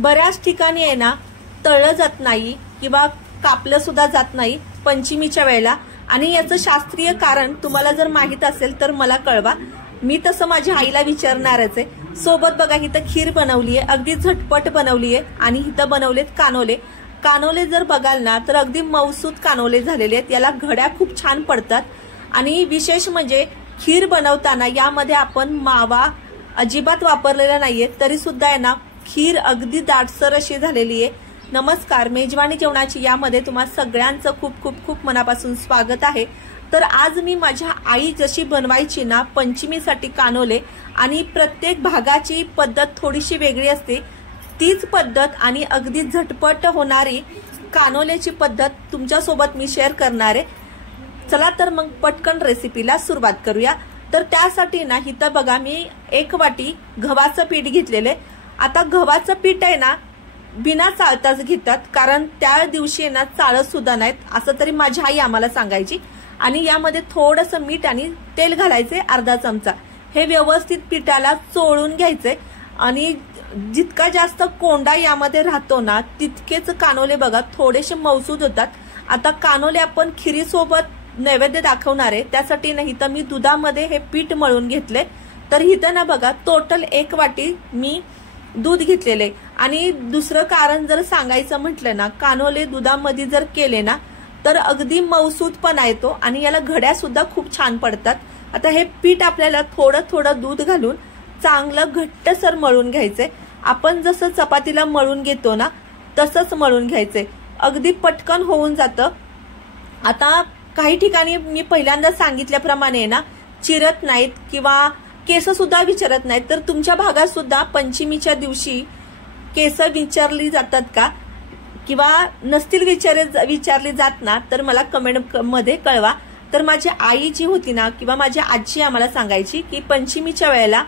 बऱ्याच ठिकाणी आहे ना तळलं जात नाही किंवा कापलं सुद्धा जात नाही पंचमीच्या वेळेला, आणि याचं शास्त्रीय कारण तुम्हाला जर माहित असेल तर मला कळवा. मी तसं माझ्या आईला विचारणारच आहे. सोबत बघा इथं खीर बनवली आहे, अगदी झटपट बनवली आहे. आणि इथं बनवलेत कानोले. कानोले जर बघाल ना तर अगदी मऊसूत कानोले झालेले आहेत. याला घड्या खूप छान पडतात. आणि विशेष म्हणजे खीर बनवताना यामध्ये आपण मावा अजिबात वापरलेला नाहीये, तरी सुद्धा आहे ना खीर अगदी दाटसर अशी झालेली आहे. नमस्कार, मेजवानी जेवणाची यामध्ये तुम्हा सगळ्यांचं खूप खूप खूप मनापासून स्वागत आहे. तर आज मी माझ्या आई जशी बनवायची ना पंचमीसाठी कानोले, आणि प्रत्येक भागाची पद्धत थोडीशी वेगळी असते, तीच पद्धत आणि अगदी झटपट होणारी कानोलेची पद्धत तुमच्यासोबत मी शेअर करणार आहे. चला तर मग पटकन रेसिपीला सुरुवात करूया. तर त्यासाठी ना इथं बघा मी 1 वाटी गव्हाचं पीठ घेतलेले. आता गव्हाचं पीठ आहे ना बिना चाळताच घेतात, कारण त्या दिवशी ना चाळत सुद्धा नाहीत असं तरी माझी आई आम्हाला सांगायची. आणि यामध्ये थोडंसं मीठ आणि तेल घालायचे अर्धा चमचा. हे व्यवस्थित पिठाला चोळून घ्यायचे. आणि जितका जास्त कोंडा यामध्ये राहतो ना तितकेच कानोले बघा थोडेसे मऊसूद होतात. आता कानोले आपण खिरीसोबत नैवेद्य दाखवणार आहे, त्यासाठी नाही तर मी दुधामध्ये हे पीठ मळून घेतले. तर इथं ना बघा टोटल 1 वाटी मी दूध घेतलेले. आणि दुसरं कारण जर सांगायचं म्हटलं ना, कानोले दुधामध्ये जर केले ना तर अगदी मऊसूदपणा येतो आणि याला घड्या सुद्धा खूप छान पडतात. आता हे पीठ आपल्याला थोडं थोडं दूध घालून चांगलं घट्टसर मळून घ्यायचंय. आपण जसं चपातीला मळून घेतो ना तसंच मळून घ्यायचंय. अगदी पटकन होऊन जातं. आता काही ठिकाणी मी पहिल्यांदा सांगितल्याप्रमाणे ना चिरत नाहीत किंवा केस सुद्धा विचारत नाहीत. तर तुमच्या भागात सुद्धा पंचमीच्या दिवशी केस विचारली जातात का किंवा नसतील विचारली जात ना तर मला कमेंट मध्ये कळवा. तर माझी आई जी होती ना किंवा माझी आजी आम्हाला सांगायची की पंचमीच्या वेळेला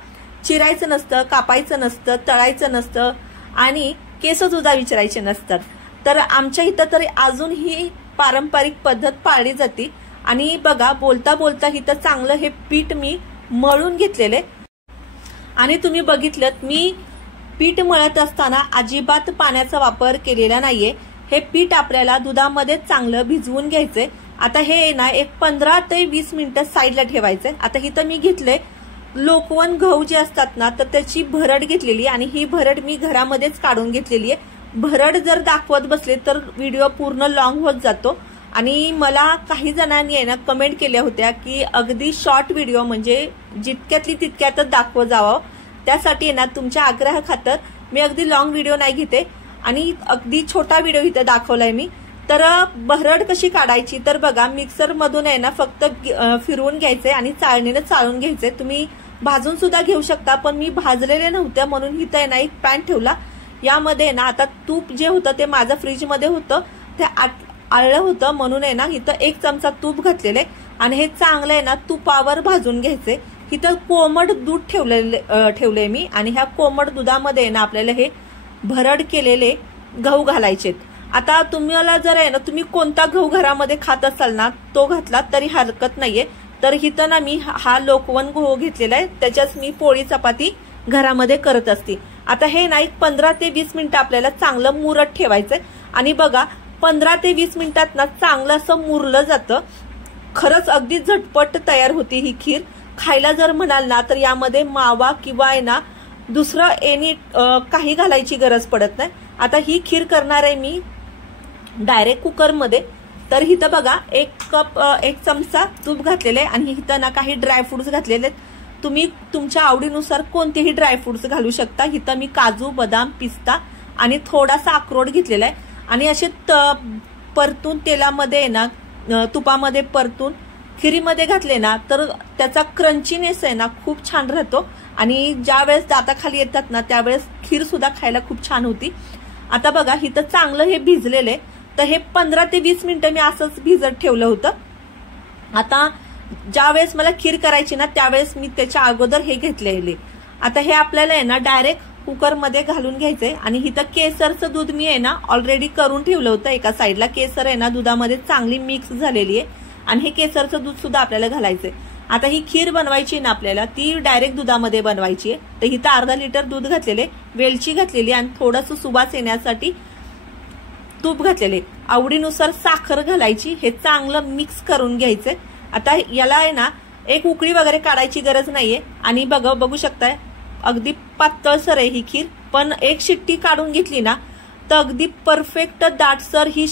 चिरायचं नसतं, कापायचं नसतं, तळायचं नसतं आणि केस सुद्धा विचारायचे नसतात. तर आमच्या इथं तरी अजून ही पारंपरिक पद्धत पाळली जाते. आणि बघा बोलता बोलता इथं चांगलं हे पीठ मी मळून घेतलेले. आणि तुम्ही बघितलं मी पीठ मळत असताना अजिबात पाण्याचा वापर केलेला नाहीये. हे पीठ आपल्याला दुधामध्ये चांगलं भिजवून घ्यायचंय. आता हे ना एक 15 ते 20 मिनिटं साईडला ठेवायचंय. आता इथं मी घेतले लोकवन गहू जे असतात ना तर त्याची भरड घेतलेली, आणि ही भरड मी घरामध्येच काढून घेतलेली आहे. भरड जर दाखवत बसले तर व्हिडिओ पूर्ण लॉंग होत जातो. आणि मला काही जणांनी आहे ना कमेंट केल्या होत्या की अगदी शॉर्ट व्हिडिओ म्हणजे जितक्यातली तितक्यातच दाखवत जावं. त्यासाठी आहे ना तुमच्या आग्रहाखातर मी अगदी लॉंग व्हिडिओ नाही घेते आणि अगदी छोटा व्हिडिओ इथे दाखवलाय मी. तर भरड कशी काढायची तर बघा मिक्सर मधून आहे ना फक्त फिरवून घ्यायचे आणि चाळणीने चाळून घ्यायचे. तुम्ही भाजून सुद्धा घेऊ शकता, पण मी भाजलेले नव्हते म्हणून इथं आहे ना एक पॅन ठेवला. यामध्ये ना आता तूप जे होतं ते माझं फ्रीजमध्ये होतं, ते आळलं होतं म्हणून आहे ना इथं 1 चमचा तूप घातलेले. आणि हे चांगलं आहे ना तुपावर भाजून घ्यायचे. इथं कोमट दूध ठेवले मी, आणि ह्या कोमट दुधामध्ये ना आपल्याला हे भरड केलेले गहू घालायचे. आता तुम्हाला जर आहे ना तुम्ही कोणता गहू घरामध्ये खात असाल ना तो घातला तरी हरकत नाहीये. तर इथं ना मी हा लोकवन गहू घेतलेला आहे, त्याच्याच मी पोळी चपाती घरामध्ये करत असते. आता हे ना एक 15 ते 20 मिनिटं आपल्याला चांगलं मुरत ठेवायचंय. आणि बघा 15 ते 20 मिनिटात ना चांगलं असं मुरलं जातं. खरंच अगदी झटपट तयार होती ही खीर. खायला जर म्हणाल ना तर यामध्ये मावा किंवा आहे ना दुसरं काही घालायची गरज पडत नाही. आता ही खीर करणार आहे मी डायरेक्ट कुकरमध्ये. तर इथं बघा 1 चमचा तूप घातलेले आणि इथं ना काही ड्रायफ्रुट्स घातलेले. तुम्ही तुमच्या आवडीनुसार कोणतेही ड्रायफ्रुट्स घालू शकता. इथं मी काजू, बदाम, पिस्ता आणि थोडासा अक्रोड घेतलेला आहे. आणि असे परतून तेलामध्ये ना तुपामध्ये परतून खिरीमध्ये घातले ना तर त्याचा क्रंचीनेस आहे ना खूप छान राहतो. आणि ज्या वेळेस दाताखाली येतात ना त्यावेळेस खीर सुद्धा खायला खूप छान होती. आता बघा इथं चांगलं हे भिजलेले. तर हे 15 ते 20 मिनिटं मी असंच भिजत ठेवलं होतं. आता ज्या वेळेस मला खीर करायची ना त्यावेळेस मी त्याच्या अगोदर हे घेतलेले. आता हे आपल्याला आहे ना डायरेक्ट कुकरमध्ये घालून घ्यायचंय. आणि इथं केसरचं दूध मी आहे ना ऑलरेडी करून ठेवलं होतं एका साईडला. केसर आहे ना दुधामध्ये चांगली मिक्स झालेली आहे आणि हे केसरचं दूध सुद्धा आपल्याला घालायचंय. आता ही खीर बनवायची ना आपल्याला ती डायरेक्ट दुधामध्ये बनवायची आहे. तर इथं अर्धा लिटर दूध घातलेले. वेलची घातलेली आणि थोडंसं सुवास येण्यासाठी तूप घातलेले, आवडीनुसार साखर घालायची, हे चांगलं मिक्स करून घ्यायचंय। आता याला आहे ना एक उकळी वगैरे काढायची गरज नाहीये आणि बघू शकताय अगदी पातळसर आहे ही खीर, पण एक शिट्टी काढून घेतली ना तर अगदी परफेक्ट दाटसर ही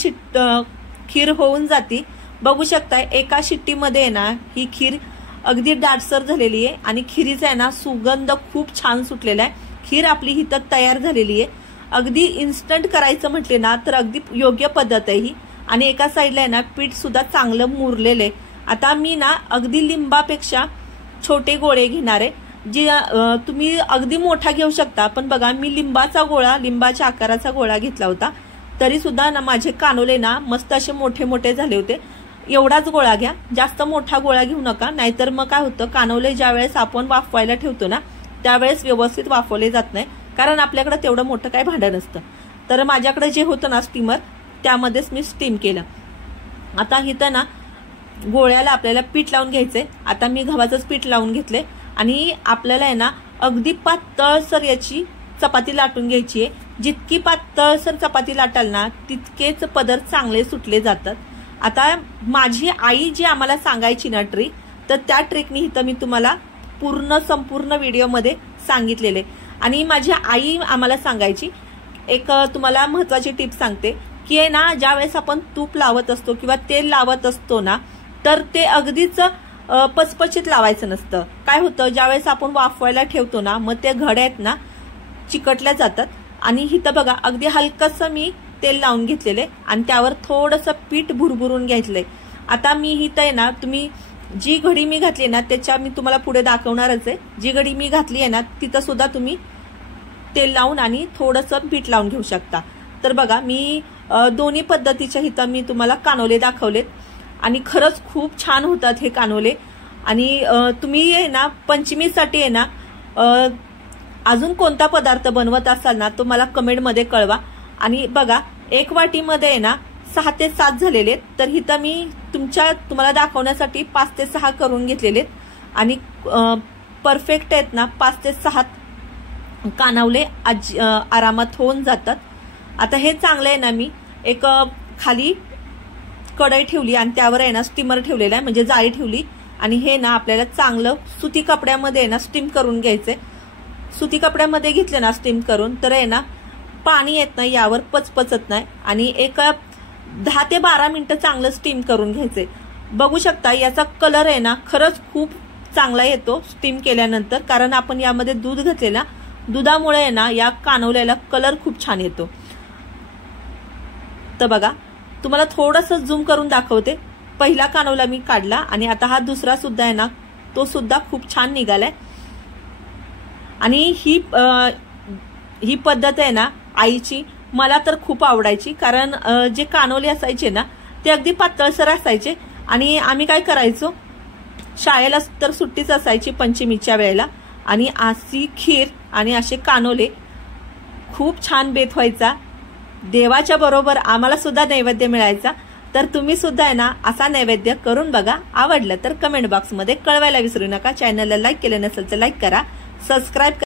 खीर होऊन जाती। बघू शकताय एका शिट्टीमध्ये आहे ना ही खीर अगदी दाटसर झालेली आहे आणि खिरीचा आहे ना सुगंध खूप छान सुटलेला आहे। खीर आपली हिथं तयार झालेली आहे। अगदी इन्स्टंट करायचं म्हटले ना तर अगदी योग्य पद्धत आहे ही। आणि एका साईडला आहे ना पीठ सुद्धा चांगलं मुरलेलं आहे। आता मी ना अगदी लिंबापेक्षा छोटे गोळे घेणार आहे, जी तुम्ही अगदी मोठा घेऊ शकता, पण बघा मी लिंबाच्या आकाराचा गोळा घेतला होता, तरी सुद्धा ना माझे कानोले ना मस्त असे मोठे मोठे झाले होते। एवढाच गोळा घ्या, जास्त मोठा गोळा घेऊ नका, नाहीतर मग काय होतं कानोले ज्यावेळेस आपण वाफवायला ठेवतो ना त्यावेळेस व्यवस्थित वाफवले जात नाही, कारण आपल्याकडे तेवढं मोठं काही भांडं नसतं। तर माझ्याकडे जे होतं ना स्टीमर त्यामध्येच मी स्टीम केलं। आता इथं ना गोळ्याला आपल्याला पीठ लावून घ्यायचंय। आता मी गव्हाचंच पीठ लावून घेतले आणि आपल्याला आहे ना अगदी पातळसर याची चपाती लाटून घ्यायची आहे। जितकी पातळसर चपाती लाटाल ना तितकेच पदार्थ चांगले सुटले जातात। आता माझी आई जी आम्हाला सांगायची ना ट्रिक, तर त्या ट्रिकनी इथं मी तुम्हाला संपूर्ण व्हिडिओमध्ये सांगितलेले। आणि माझी आई आम्हाला सांगायची एक तुम्हाला महत्वाची टिप सांगते की आहे ना ज्यावेळेस आपण तूप लावत असतो किंवा तेल लावत असतो ना तर ते अगदीच पचपचित लावायचं नसतं। काय होतं ज्यावेळेस आपण वाफवायला ठेवतो ना मग ते घड्या आहेत ना चिकटल्या जातात। आणि इथं बघा अगदी हलकसं मी तेल लावून घेतलेले आणि त्यावर थोडंसं पीठ भुरभुरून घ्यायचंय। आता मी इथं आहे ना तुम्ही जी घडी मी घातली ना त्याच्या मी तुम्हाला पुढे दाखवणारच आहे। जी घडी मी घातली आहे ना तिथं सुद्धा तुम्ही तेल लावून आणि थोडंसं पीठ लावून घेऊ शकता। तर बघा मी दोन्ही पद्धतीच्या इथं मी तुम्हाला कानोले दाखवलेत आणि खरंच खूप छान होतात हे कानोले। आणि तुम्ही आहे ना पंचमीसाठी आहे ना अजून कोणता पदार्थ बनवत असाल ना तो मला कमेंटमध्ये कळवा। आणि बघा एक वाटीमध्ये आहे ना 6 ते 7 झालेले, तर इथं मी तुम्हाला दाखवण्यासाठी 5 ते 6 करून घेतलेले आणि परफेक्ट आहेत ना 5 ते 6 कानवले आरामात होऊन जातात। आता हे चांगलं आहे ना मी एक खाली कढई ठेवली आणि त्यावर आहे ना स्टीमर ठेवलेला आहे, म्हणजे जाळी ठेवली आणि हे ना आपल्याला चांगलं सुती कपड्यामध्ये आहे ना स्टीम करून घ्यायचंय। सुती कपड्यामध्ये घेतलं ना स्टीम करून तर आहे ना पाणी येत नाही, यावर पचपचत नाही आणि एक 10 ते 12 मिनिटं चांगलं स्टीम करून घ्यायचंय। बघू शकता याचा कलर आहे ना खरंच खूप चांगला येतो स्टीम केल्यानंतर, कारण आपण यामध्ये दूध घातलेला, दुधामुळे आहे ना या कानवल्याला कलर खूप छान येतो। तर बघा तुम्हाला थोडंसं झूम करून दाखवते। पहिला कानवला मी काढला आणि आता हा दुसरा सुद्धा आहे ना तो सुद्धा खूप छान निघालाय। आणि ही पद्धत आहे ना आईची मला तर खूप आवडायची, कारण जे कानोले असायचे ना ते अगदी पातळसर असायचे आणि आम्ही काय करायचो शाळेला तर सुट्टीच असायची पंचमीच्या वेळेला आणि अशी खीर आणि असे कानोले खूप छान बेत व्हायचा। देवाच्या बरोबर आम्हाला सुद्धा नैवेद्य मिळायचा। तर तुम्ही सुद्धा आहे ना असा नैवेद्य करून बघा, आवडलं तर कमेंट बॉक्समध्ये कळवायला विसरू नका। चॅनलला लाईक केलं नसेल तर लाईक करा, सबस्क्राईब